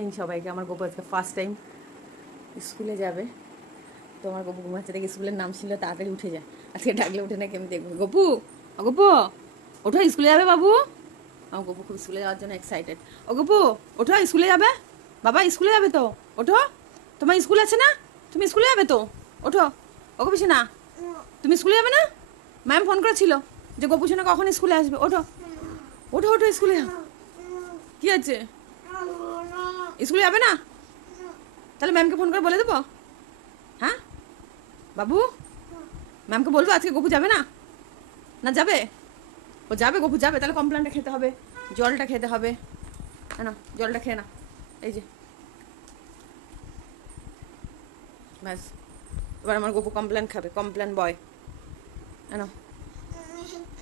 নেই সবাইকে। আমার গপু আজকে ফার্স্ট টাইম স্কুলে যাবে, তো আমার গপু ঘুমাচ্ছে দেখে স্কুলের নাম ছিল তাড়াতাড়ি উঠে যায়। আজকে ডাকলে উঠে না, কেমন দেখবো। গপু, ও গপু ওঠো, স্কুলে যাবে বাবু। আমার গপু খুব স্কুলে যাওয়ার জন্য এক্সাইটেড। ও গপু ওঠো, স্কুলে যাবে বাবা, স্কুলে যাবে তো, ওঠো। তোমার স্কুল আছে না, তুমি স্কুলে যাবে তো, ওঠো। ও গপু না, তুমি স্কুলে যাবে না? ম্যাম ফোন করেছিল যে গপু সোনা কখন স্কুলে আসবে। ওঠো ওঠো ওঠো, স্কুলে যাও। কি আছে, স্কুলে যাবে না? তাহলে ম্যামকে ফোন করে বলে দেবো। হ্যাঁ বাবু, ম্যামকে বলবো আজকে গপু যাবে না? না যাবে? ও যাবে, গপু যাবে। তাহলে কমপ্লেনটা খেতে হবে, জলটা খেতে হবে। না, জলটা খেয়ে না, এই যে ব্যাস। এবার আমার গপু কমপ্লেন খাবে, কমপ্লেন বয়। না,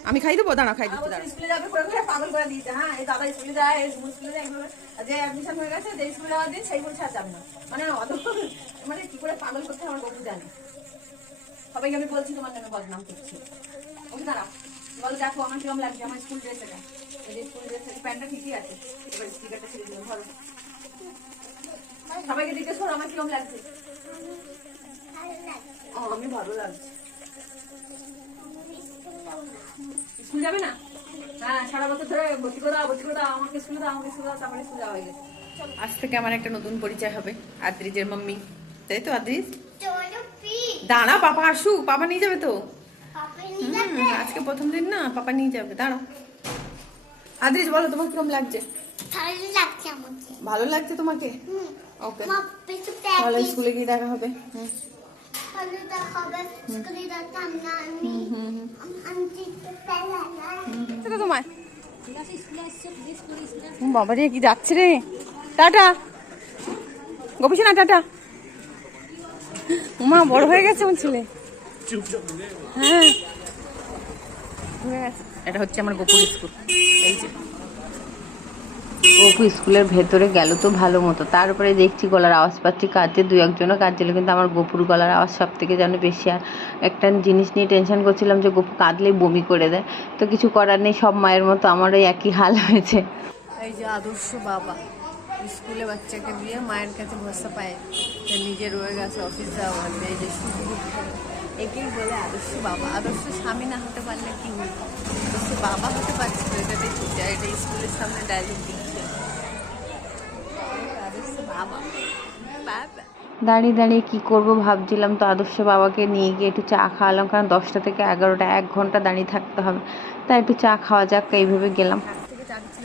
আমি খাই দেবো, দাঁড়া খাই দিচ্ছি। স্কুলে যাবে পাগল করে দিয়েছে। হ্যাঁ, এই দাদা স্কুলে যায়, স্কুলে যায়, যে অ্যাডমিশন হয়ে গেছে, যে স্কুলে যাওয়ার দিন সেই বলছে আর যাবে না। মানে অত মানে কি করে পাগল করতে আমার গপু জানে। সবাইকে আমি বলছি তোমার জন্য বদনাম করছি। ওকে দাঁড়া, বল দেখো আমার কিরম লাগছে আমার স্কুল ড্রেস। এটা এই যে স্কুল ড্রেস, প্যান্টটা ঠিকই আছে, এবার স্টিকারটা ছেড়ে দিলাম। ধরো, সবাইকে জিজ্ঞেস করো আমার কিরম লাগছে। ও, আমি ভালো লাগছে। স্কুল যাবে না? হ্যাঁ, সারা বছর ধরে ভর্তি করে দাও, ভর্তি করে দাও, আমাকে স্কুলে দাও, আমাকে স্কুলে দাও, তারপরে স্কুল যাওয়া হয়ে গেছে। আজ থেকে আমার একটা নতুন পরিচয় হবে, আদ্রিজের মাম্মি। তাই তো আদ্রিজ? দাঁড়া, পাপা আসুক, পাপা নিয়ে যাবে তো। আজকে প্রথম দিন না, পাপা নিয়ে যাবে, দাঁড়া। আদ্রিজ বলো তোমার কিরম লাগছে? ভালো লাগছে তোমাকে? ওকে, তাহলে স্কুলে গিয়ে দেখা হবে। তোমার বাবা রে, কি যাচ্ছে রে। টাটা গোপীশ না, টাটা। মা বড় হয়ে গেছে আমার ছেলে। হ্যাঁ, এটা হচ্ছে আমার গোপুর স্কুল। এই যে গপু স্কুলের ভেতরে গেল তো ভালো মতো, তারপরে দেখছি গলার আওয়াজ পাচ্ছি, কাঁদছে। দু একজনও কাঁদছিল, কিন্তু আমার গপুর গলার আওয়াজ সব থেকে যেন বেশি। আর একটা জিনিস নিয়ে টেনশন করছিলাম যে গপু কাঁদলেই বমি করে দেয়, তো কিছু করার নেই, সব মায়ের মতো আমারও একই হাল হয়েছে। এই যে আদর্শ বাবা স্কুলে বাচ্চাকে দিয়ে মায়ের কাছে ভরসা পায়, নিজে রয়ে গেছে অফিস যাওয়া হবে। এই যে শুধু একেই বলে আদর্শ বাবা। আদর্শ স্বামী না হতে পারলে কি হইল, আদর্শ বাবা হতে পারছে তো, এটাই খুঁজে। এটা স্কুলের সামনে ডায়লগ দিচ্ছে, আদর্শ বাবা বাবা। দাঁড়িয়ে দাঁড়িয়ে কি করব ভাবছিলাম, তো আদর্শ বাবাকে নিয়ে গিয়ে একটু চা খাওয়ালাম, কারণ 10টা থেকে 11টা 1 ঘন্টা দাঁড়িয়ে থাকতে হবে, তাই একটু চা খাওয়া যাক, এইভাবে গেলাম। কাছ থেকে চা দিচ্ছিল